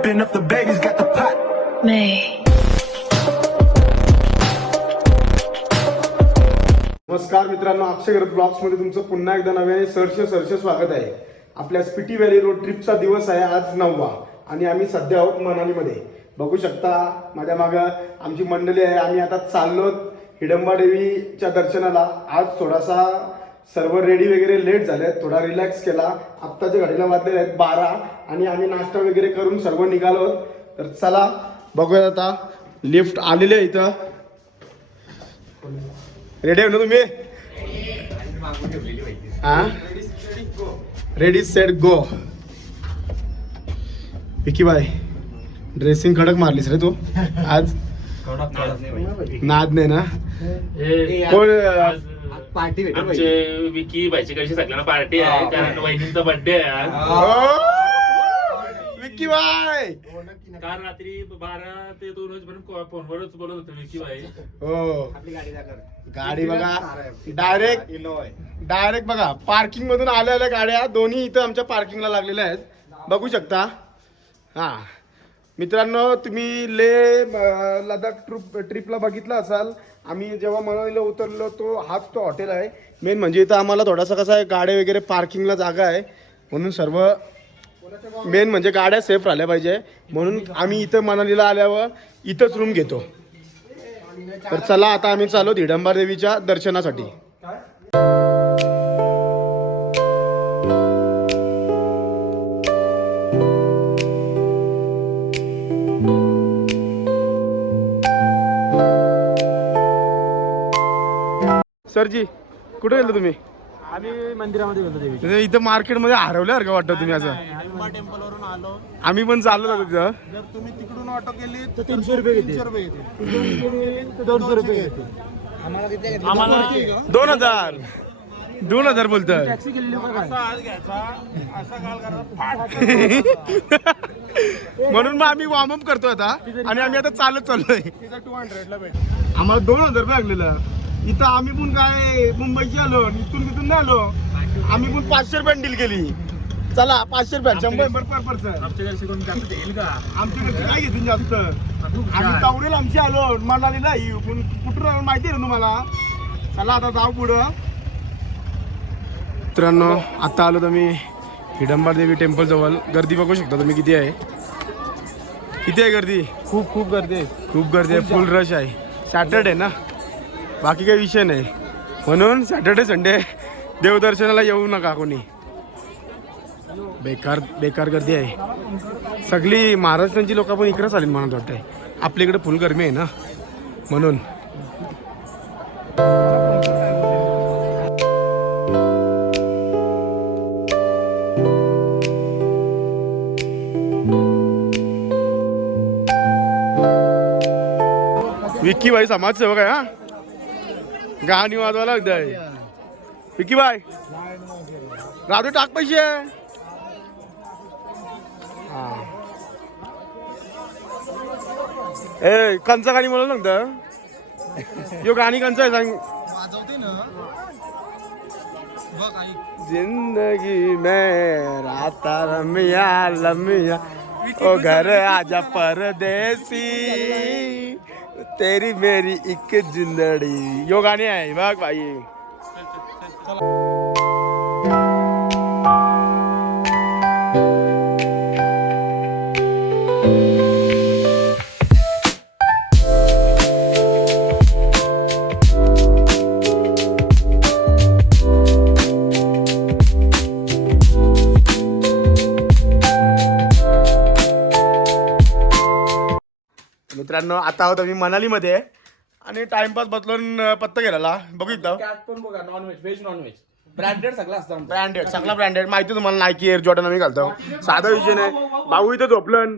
whipping up the babies, got the pot. May. नमस्कार मित्रांनो, अक्षय गरज ब्लॉग्समध्ये तुमचं पुन्हा एकदा नव्याने सरसे स्वागत आहे. आपल्या स्पिटी व्हॅली रोड ट्रिपचा दिवस आहे आज 9वा आणि आम्ही सध्या आहोत मनालीमध्ये. बघू शकता माझ्या मागं आमची मंडळी आहे. आम्ही आता चाललो हिडंबा देवीच्या दर्शनाला. आज थोडासा सर्व रेडी वगैरे लेट झाले, थोडा रिलॅक्स केला. आत्ताच्या घडीला वाजले आहेत 12 आणि आम्ही नाश्ता वगैरे करून सर्व निघालो. तर चला बघूया. आता लिफ्ट आलेले आहे इथं. रेडी आहे ना तुम्ही? हा, ready set go. Vicky bye, dressing कडक मारलीस रे तू आज. नाद नाही ना कोण? पार्टी आमचे विकी भाईची कशी सगळ्यांना पार्टी आहे, कारण वहिनींचा बर्थडे आहे आज. विकी बाय काल रात्री 12 ते 2 वाजेपर्यंत फोनवरच बोलत होतो विकी भाई. हो, गाडी बघा डायरेक्ट बघा पार्किंग मधून आलेल्या गाड्या दोन्ही इथं आमच्या पार्किंगला लागलेल्या आहेत, बघू शकता. हा मित्रांनो, तुम्ही लडाख ट्रिपला बघितलं असाल. आम्ही जेव्हा मनालीला उतरलो हाच तो हॉटेल आहे. मेन म्हणजे इथं आम्हाला थोडासा कसा आहे, गाड्या वगैरे पार्किंगला जागा आहे म्हणून सर्व मेन म्हणजे गाड्या सेफ राहिल्या पाहिजे म्हणून आम्ही इथं मनालीला आल्यावर इथंच रूम घेतो. तर चला आता आम्ही चालू हिडंबा देवीच्या दर्शनासाठी. सरजी कुठे गेलो तुम्ही? आम्ही मंदिरामध्ये गेलो देवीच्या. इथं मार्केटमध्ये हरवल्यासारखं वाटतं तुम्ही असं. हिडंबा टेम्पल वरून आलो. आम्ही पण चाललो होतो तिथं. जर तुम्ही तिकडून ऑटो केली तर 300 रुपये घेते. 300 रुपये घेते. 200 रुपये घेते. आम्हाला 2000 बोलतात. टॅक्सी केलेली म्हणून मग आम्ही वॉर्मअप करतोय आता आणि आम्ही आता चाललोय. 200 ला भेट. आम्हाला 2000 रुपये लागलेला. इथं आम्ही पण काय मुंबईची आलो, इथून नाही आलो. आम्ही पण 500 रुपये डील केली. चला 500 रुपये 100 पर पर्सन. आमच्या घरचे कोण जास्त येईल का? आमच्याकडे काय घेतील जास्त. आम्ही तावडेल आमची आलो मनालीला. कुठून माहिती आहे ना तुम्हाला. चला आता जाऊ पुढं. मित्रांनो, आता आलो तुम्ही हिडंबा देवी टेम्पल जवळ. गर्दी बघू शकता तुम्ही किती आहे. किती आहे गर्दी? खूप गर्दी आहे. खूप गर्दी आहे. फुल रश आहे. सॅटर्डे ना, बाकी काही विषय नाही. म्हणून सॅटर्डे संडे देवदर्शनाला येऊ नका कोणी. बेकार गर्दी आहे. सगळी महाराष्ट्रांची लोक पण इकडेच आली म्हणत वाटतंय. आपल्या इकडे फुल गरमी आहे ना म्हणून. विक्की भाई समाजसेवक आहे. हा, गाणी वाजवायला लागतंय. विक्की भाई राजू टाक पैसे. ए कंचा गाणी म्हणून लागतं. यो गाणी कंचा आहे सांग. जिंदगी में राता रमिया लमिया ओ घर आजा परदेसी तेरी मेरी एक जिंदड़ी. यो गाणी आहे बघ भाई. मित्रांनो, आता आहोत आम्ही मनालीमध्ये आणि टाइमपास बदलून पत्ता गेला. बघू इथं पण बघा, नॉनव्हेज, व्हेज नॉनव्हेज ब्रँडेड सगळं असतं. ब्रँडेड, सगळा ब्रँडेड. माहिती तुम्हाला नायकी एअर जॉर्डन आम्ही घालतो. साधा विषय नाही. भाऊ इथं झोपलं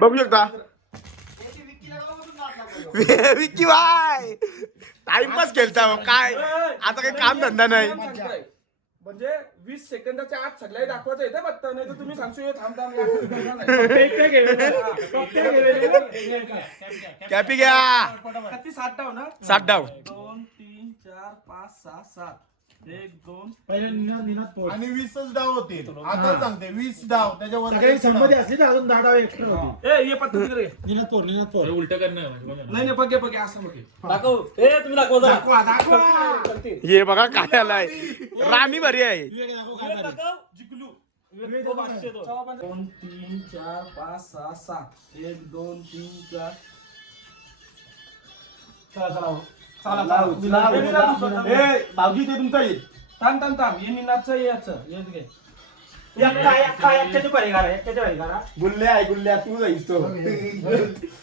बघू शकता. विक्की बाय टाइमपास खेळता काय, आता काही काम धंदा नाही. म्हणजे 20 सेकंदाच्या आत सगळ्या दाखवायचं येतं बघता. नाही तर तुम्ही सांगतो थांब. कॅपी घ्या. 7 डाव ना. 7 डाव. 2 3 4 5 6 7 आणि 20च डाव होतील. आता सांगते 20 डाव त्याच्यावर संमती असली तर अजून 10 डाव एक्स्ट्रा होती. उलट करणं हे बघा काय आलाय रामी भारी आहे. 2 3 4 5 6 7 1 2 3 4 भाऊजी ते तुमचा येईल. थांब हे निनादचं याचं एकट्याच्या परिगारा गुल्ल्या आहे गुल्ल्या तू जाईस तो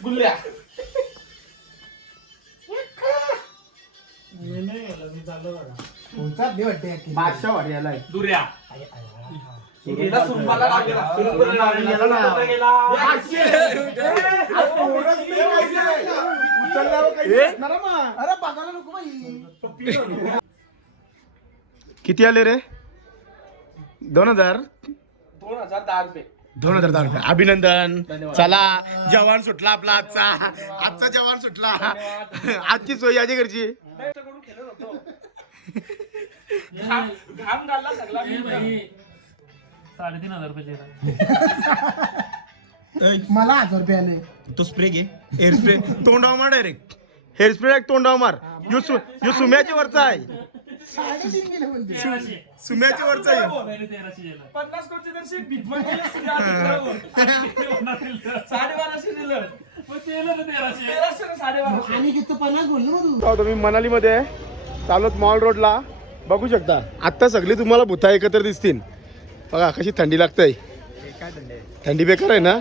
गुल्ल्या बादशाह भारी आलाय. दुर्या गेला सुरपाला लागला अरे बघायला नको बाई. किती आले रे? 2000 2010 रुपये. 2010 रुपये. अभिनंदन. चला जवान सुटला आपला आजचा जवान सुटला. आजची सोय याची घरची. घाम घालला सगळा 3,500 रुपये मला 1000 रुपये आले. तो स्प्रे घे. हेअर स्प्रे तोंडावर मार डायरेक्ट. हेअर स्प्रे तोंडावर मार. यो सुम्याच्या वरचा आहे. 3.5 गेले म्हणजे. सुम्याच्या वरचा आहे. 50 कोटी दर्शक भीमा केलं 1250 दिलं. मग ते 1300 1250 आणि किती 50 बोललो मग तू. आता मी मनालीमध्ये आहे. चालत मॉल रोडला बघू शकता. आत्ता सगळी तुम्हाला भुता एकत्र दिसतील. बघा कशी थंडी लागते. थंडी बेकार आहे ना.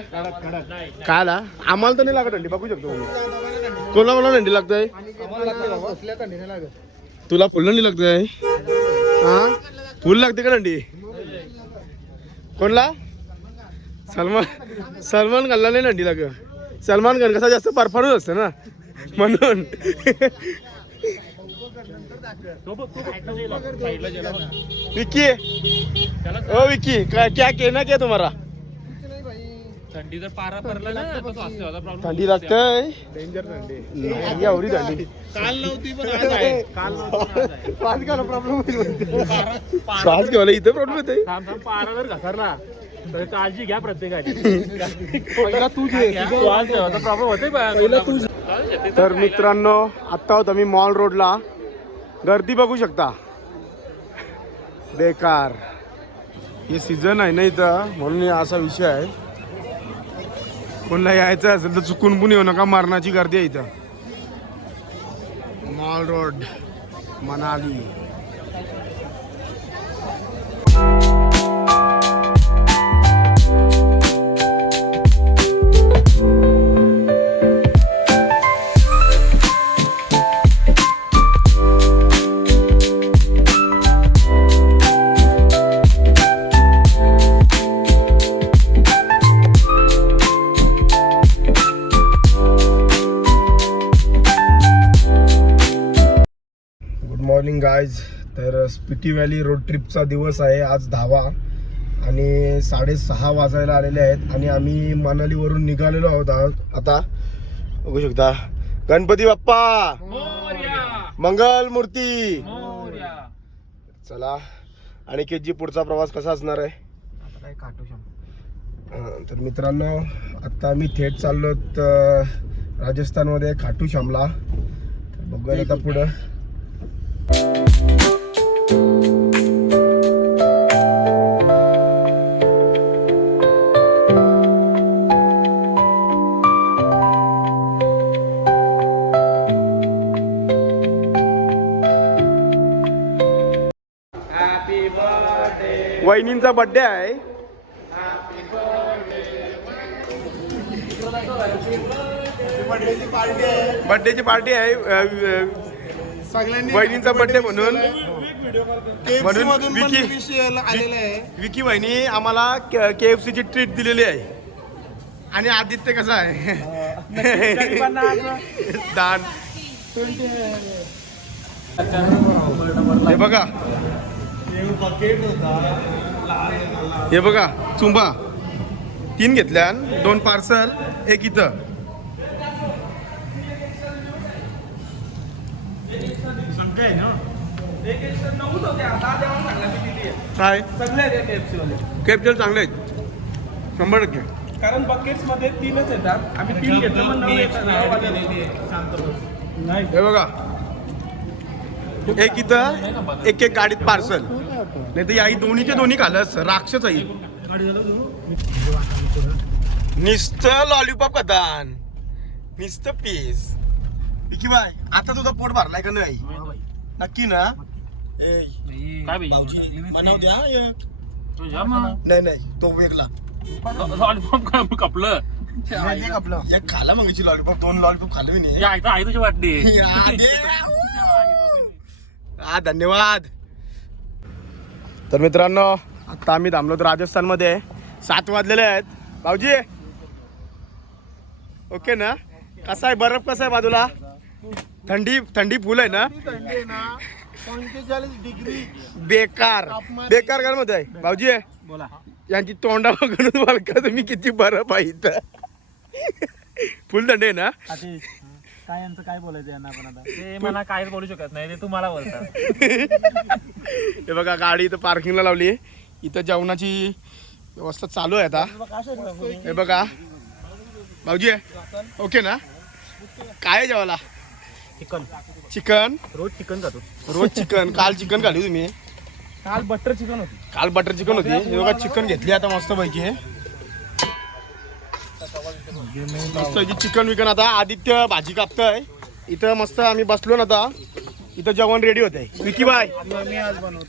काय आम्हाला तर नाही लागत थंडी. बघू शकतो तुम्ही. कोणाला थंडी लागतंय? तुला फुल थंडी लागतंय? हा फुल लागते का थंडी? कोणला? सलमान खानला नाही थंडी लागत. सलमान खान कसा जास्त परफॉर्मन्स असतं ना म्हणून. विक्की ओ विक्की क्या कहना क्या तुम्हारा? थंडी जर पारा पडला ना तर तो असं होता प्रॉब्लेम. थंडी लागतंय. डेंजर थंडी. एवढी थंडी काल नव्हती पण आज आहे. काल श्वास घ्यायला प्रॉब्लेम होईल. श्वास घ्यायला इथे प्रॉब्लेम होते. थांब पारा जर घसरला तर काळजी घ्या प्रत्येकाची. पहिला तू श्वास घ्यायचा प्रॉब्लेम होते. तर मित्रांनो आत्ता होता मी मॉल रोडला. गर्दी बघू शकता. बेकार. हे सीझन आहे ना इथं म्हणून असा विषय आहे. कोणाला यायचं असेल तर चुकून पण येऊ नका. मरणाची गर्दी आहे इथं. Mall road Manali. Morning guys. तर स्पिटी व्हॅली रोड ट्रिपचा दिवस आहे आज 10वा आणि 6:30 वाजायला आलेले आहेत आणि आम्ही मनालीवरून निघालेलो आहोत. आता बघू शकता. गणपती बाप्पा मंगल मूर्ती. चला आणि जी पुढचा प्रवास कसा असणार आहे. तर मित्रांनो आता आम्ही थेट चाललो राजस्थानमध्ये खाटू श्यामला. बघूया आता पुढं. वहिनींचा बर्थडे आहे. बर्थडेची पार्टी आहे. वहिनींचा बर्थडे म्हणून विकी वहिनी आम्हाला KFC ची ट्रीट दिलेली आहे. आणि आदित्य कसा आहे दान. हे बघा हे बघा चुंबा 3 घेतल्या. 2 पार्सल 1 इथं. एक तर 9 होते आता जेवण सांगला की किती आहे काय सगळे आहेत KFC वाले केपचल चांगले आहेत 100%. कारण बकेट्स मध्ये 3च येतात आम्ही 3 घेतलं पण 9 येतात नाही हे बघा एक इथं एक एक गाडीत पार्सल नाही तर आई दोन्हीचे दोन्ही खालच राक्षस आहे नुसतं लॉलीपॉप खातान नुसतं पीस विकी बाय आता तुझा पोट भरलाय का नाही नक्की ना काय बी? म्हणाव द्या तुझ्या मग. नाही नाही तो वेगळा लॉलीपॉप कपलं एक खाला मग लॉलीपॉप 2 लॉलीपॉप खाल्ले मी नाही आई तुझी वाटली हा धन्यवाद. तर मित्रांनो आता आम्ही थांबलो राजस्थान मध्ये 7 वाजलेले आहेत भाऊजी ओके ना कसा आहे बर्फ कसा आहे बाजूला थंडी थंडी फुल आहे ना 45 डिग्री बेकार बेकार गरम होत आहे भाऊजी बोला यांची तोंडा बघून तुम्हाला का तुम्ही किती बर्फ आहे इथं फुल थंडी आहे ना काय यांचं काय बोलायचं यांना आपण आता ते मला काहीच बोलू शकत नाही ते तुम्हाला बोलतात हे बघा गाडी इथं पार्किंगला लावली आहे इथं जेवणाची व्यवस्था चालू आहे आता हे बघा भाऊजी ओके ना काय आहे जेवायला चिकन चिकन रोज चिकन खातो रोज चिकन काल चिकन खाली तुम्ही काल बटर चिकन होती काल बटर चिकन होती हे बघा चिकन घेतली आता मस्त पैकी मस्त चिकन विकन आता आदित्य भाजी कापतोय इथं मस्त आम्ही बसलो ना आता इथं जेवण रेडी होते विक्की बाय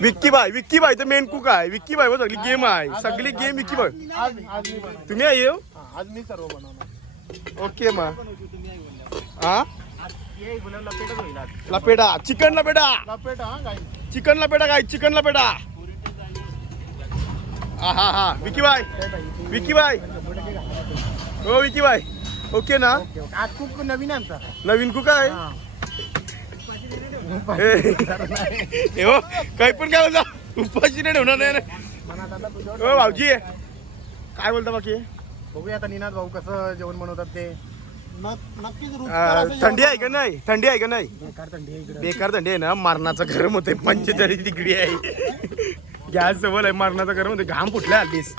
विक्की बाय तर मेन कुक आहे विक्की बाय सगळी गेम आहे सगळी गेम विक्की बाय तुम्ही आहे येऊ आज मी सर्व बनवणार ओके मग हा लपेटा चिकन लपेटा चिकन लपेटा काय चिकन लपेटा हा हा हा विक्की बाय हो विक्की बाय ओके ना आज खूप नवीन आहे आमचा नवीन कुक आहे हे हो काही पण काय बोलता उपाशी नाही ठेवणार नाही ना हो भाऊजी काय बोलता बाकी बघूया आता निनाद भाऊ कसं जेवण बनवतात ते नक्कीच थंडी आहे का नाही थंडी आहे का नाही बेकार थंडी आहे इकडे बेकार थंडी आहे ना मरणाचं गरम होतंय 45 डिग्री आहे गॅस जवळ आहे मरणाचं गरम होते घाम फुटलाय आधीच